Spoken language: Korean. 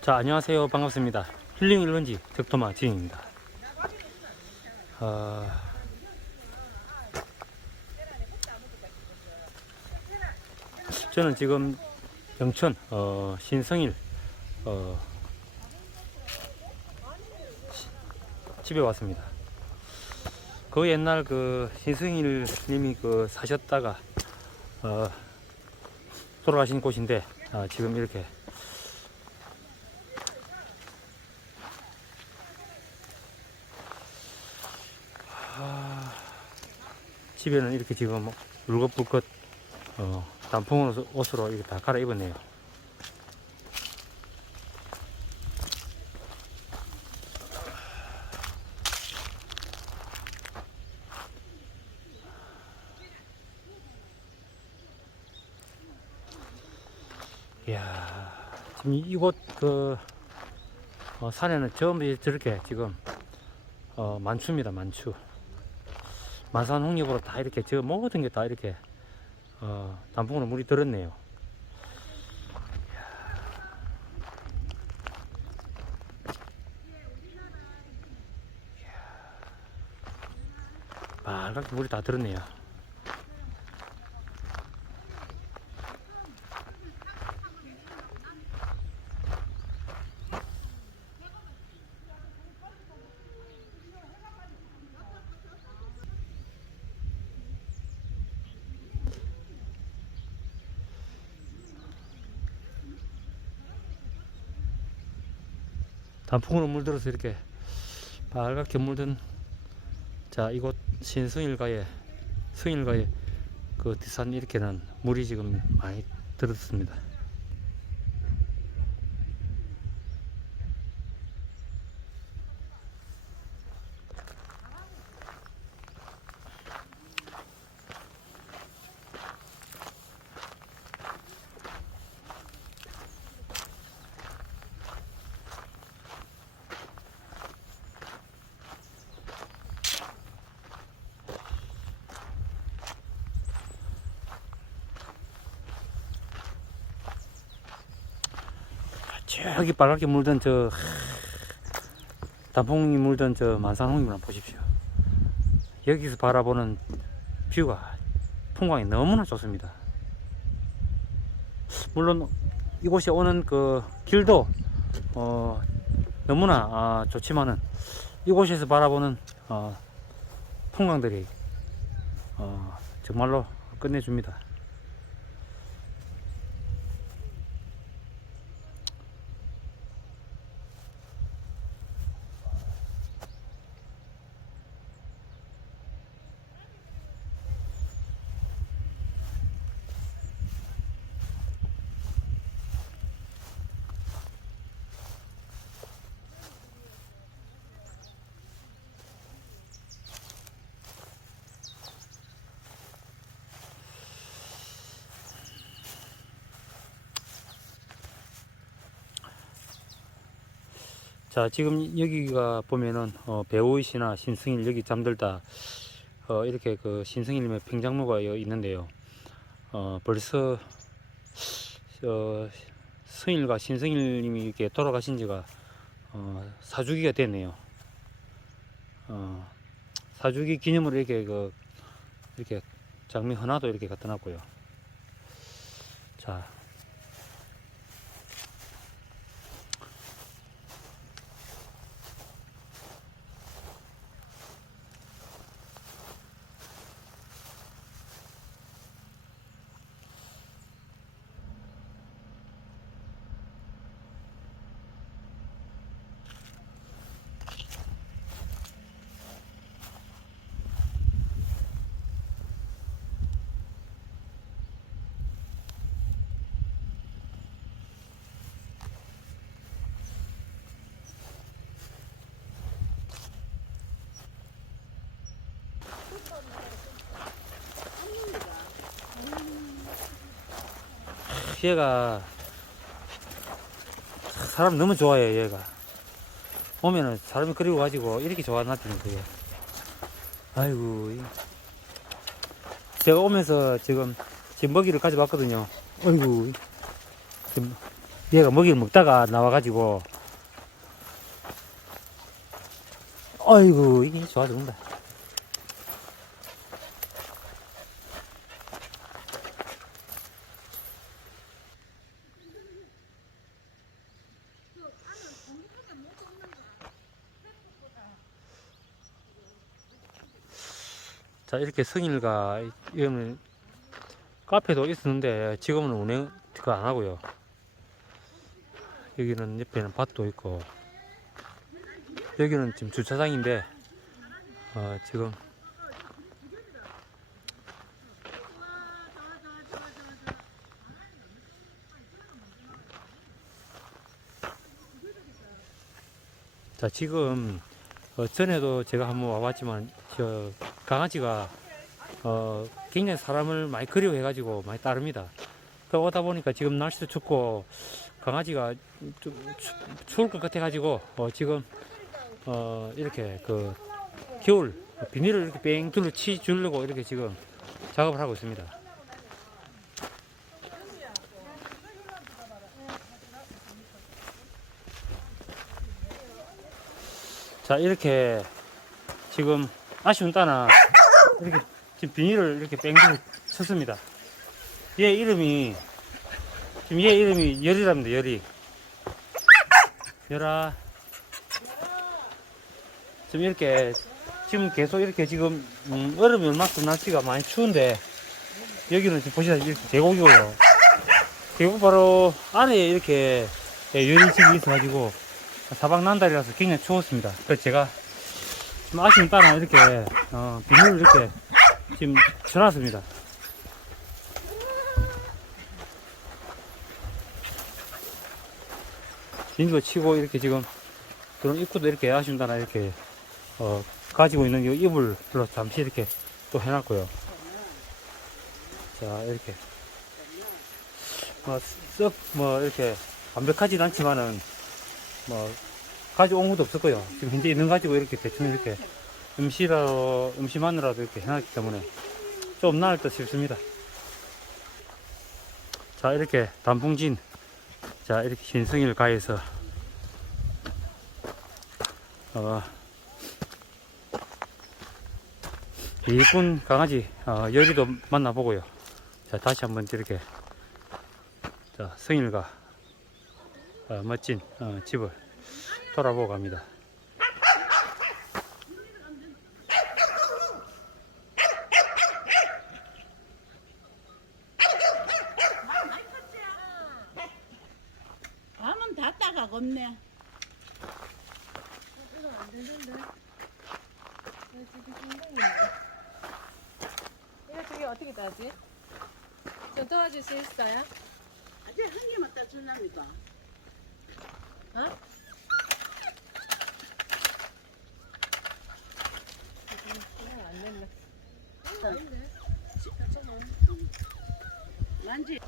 자, 안녕하세요. 반갑습니다. 힐링 일런지 덕토마 진입니다. 어, 저는 지금 영천 어, 신성일 어, 시- 집에 왔습니다. 그 옛날 그 신성일 님이 그 사셨다가 어, 돌아가신 곳인데 아, 지금 이렇게 집에는 이렇게 지금 뭐 울긋불긋 어, 단풍 옷- 옷으로 이렇게 다 갈아입었네요. 이야, 지금 이곳 그 어, 산에는 전부 저렇게 지금 어, 만추입니다, 만추. 만산 홍역으로 다 이렇게 저 모든 게 다 이렇게 어, 단풍으로 물이 들었네요. 빨갛게 물이 다 들었네요. 단풍으로 물들어서 이렇게 빨갛게 물든 자 이곳 신승일가에 승일가에 그 뒷산 이렇게는 물이 지금 많이 들었습니다. 저기 빨갛게 물든 저 단풍이 물든 저 만산홍이만 보십시오. 여기서 바라보는 뷰가 풍광이 너무나 좋습니다. 물론 이곳에 오는 그 길도 어, 너무나 아, 좋지만은 이곳에서 바라보는 어, 풍광들이 어, 정말로 끝내줍니다. 자, 지금 여기가 보면은 어, 배우이시나 신승일 여기 잠들다 어, 이렇게 그 신승일님의 여- 있는데요. 어, 벌써 어, 승일과 신승일님이 이렇게 돌아가신 지가 어, 사주기가 됐네요. 어, 사주기 기념으로 이렇게 그 이렇게 장미 하나도 이렇게 갖다 놨고요. 자, 얘가 사람 너무 좋아해요 얘가. 오면은 사람이 그리고 가지고 이렇게 좋아하나더니 그게. 아이고 이- 제가 오면서 지금 지금 먹이를 가져왔거든요. 아이고 이- 지금 얘가 먹이를 먹다가 나와가지고. 아이고 이게 좋아 죽는다 자 이렇게 성일과 이거는 카페도 있었는데 지금은 운행 그거 안 하고요. 여기는 옆에는 밭도 있고 여기는 지금 주차장인데 어, 지금 자 지금 어, 전에도 제가 한번 와봤지만 저 강아지가 어, 굉장히 사람을 많이 그리워해가지고 많이 따릅니다. 그 오다 보니까 지금 날씨도 춥고 강아지가 좀 추, 추울 것 같아가지고 어, 지금 어, 이렇게 그 겨울 비닐을 이렇게 뺑 둘러 치 주려고 이렇게 지금 작업을 하고 있습니다. 자 이렇게 지금 아쉬운 따나 이렇게 지금 비닐을 이렇게 뺑뺑 쳤습니다. 얘 이름이 지금 얘 이름이 열이랍니다. 열이 열아 지금 이렇게 지금 계속 이렇게 지금 음, 얼음이 얼마큼 날씨가 많이 추운데 여기는 지금 보시다시피 이렇게 계곡이고요. 계곡 바로 안에 이렇게 열이 집이 있어가지고 사박 난달이라서 굉장히 추웠습니다. 그래서 제가 좀 아쉬운 따라 이렇게 어, 비닐을 이렇게 지금 쳐놨습니다. 비닐도 치고 이렇게 지금 그런 입구도 이렇게 아쉬운 따라 이렇게 어, 가지고 있는 이 이불로 잠시 이렇게 또 해놨고요. 자 이렇게 뭐 썩뭐 뭐 이렇게 완벽하진 않지만은 뭐 가져온 것도 없었고요. 지금 현재 있는 가지고 이렇게 대충 이렇게 음식이라도 음식만으로도 이렇게 해놨기 때문에 좀 나을 듯 싶습니다. 자 이렇게 단풍진 자 이렇게 신성일 가에서 어, 이쁜 강아지 어, 여기도 만나보고요. 자 다시 한번 이렇게 자 성일과 어, 멋진 어, 집을 돌아보고 갑니다. 밤은 닫다가 없네. 이거 저기 어떻게 따지? 좀 도와줄 수 있어요? 아직 한 개만 따 줄랍니까? 어? 이거 안 됐네. 만지.